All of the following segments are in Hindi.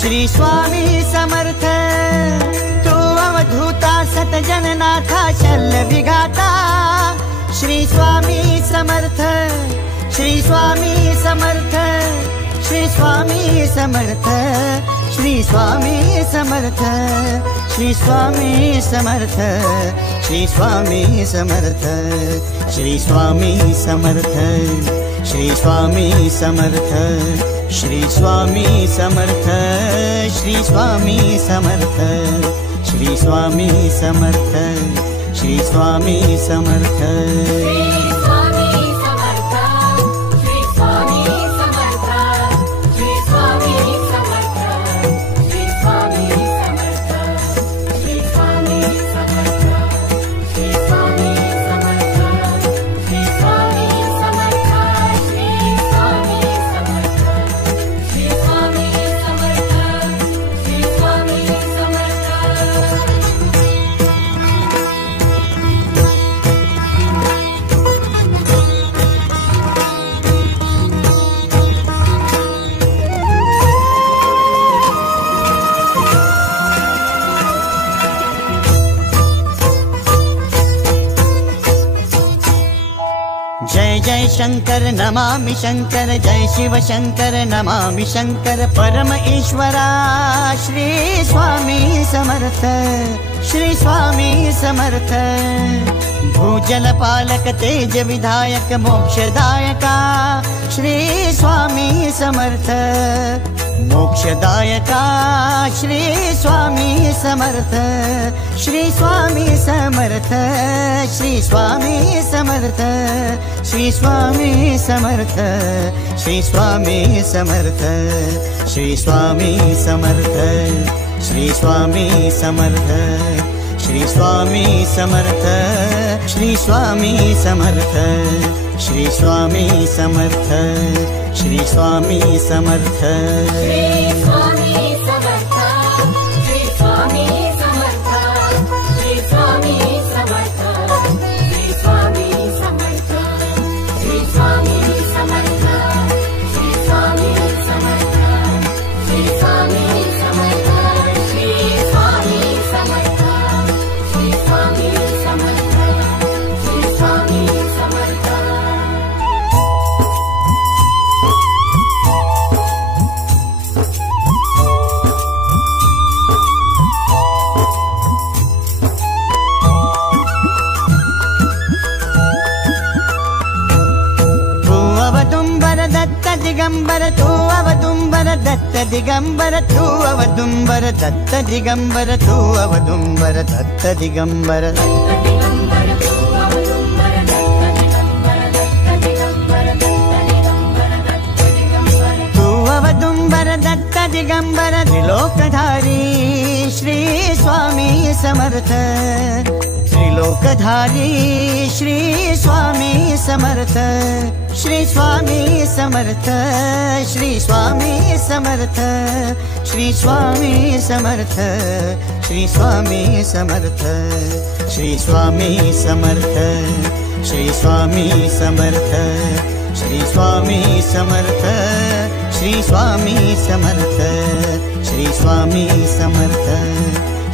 श्री स्वामी समर्थ, तू अवधूता सतजननाथा शल्य विघाता। श्री स्वामी समर्थ, श्री स्वामी समर्थ, श्री स्वामी समर्थ, श्री स्वामी समर्थ, श्री स्वामी समर्थ, श्री स्वामी समर्थ, श्री स्वामी समर्थ, श्री स्वामी समर्थ, श्री स्वामी समर्थ, श्री स्वामी समर्थ, श्री स्वामी समर्थ, श्री स्वामी समर्थ। जय जय शंकर नमामि शंकर, जय शिव शंकर नमामि शंकर। परम ईश्वरा श्री स्वामी समर्थ, श्री स्वामी समर्थ। भूजल पालक तेज विधायक मोक्षदायका श्री स्वामी समर्थ, मोक्षदायका श्री स्वामी समर्थ, श्री स्वामी समर्थ, श्री स्वामी समर्थ, श्री स्वामी समर्थ, श्री स्वामी समर्थ, श्री स्वामी समर्थ, श्री स्वामी समर्थ, श्री स्वामी समर्थ, श्री स्वामी समर्थ, श्री स्वामी समर्थ, श्री स्वामी समर्थ। दिगंबर तू अवदुंबर दत्त दिगंबर तू अवदुंबर दत्त दिगंबर तू अवदुंबर दत्त दिगंबर। तू अवदुंबर दत्त दिगंबर त्रिलोकधारी श्री स्वामी समर्थ, त्रिलोकधारी श्री स्वामी समर्थ, श्री स्वामी समर्थ, श्री स्वामी समर्थ, श्री स्वामी समर्थ, श्री स्वामी समर्थ, श्री स्वामी समर्थ, श्री स्वामी समर्थ, श्री स्वामी समर्थ, श्री स्वामी समर्थ, श्री स्वामी समर्थ,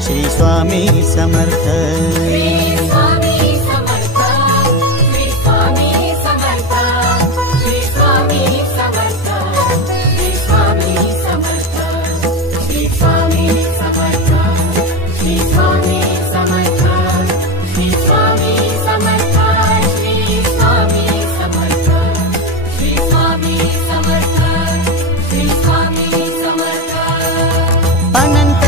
श्री स्वामी समर्थ। अनंत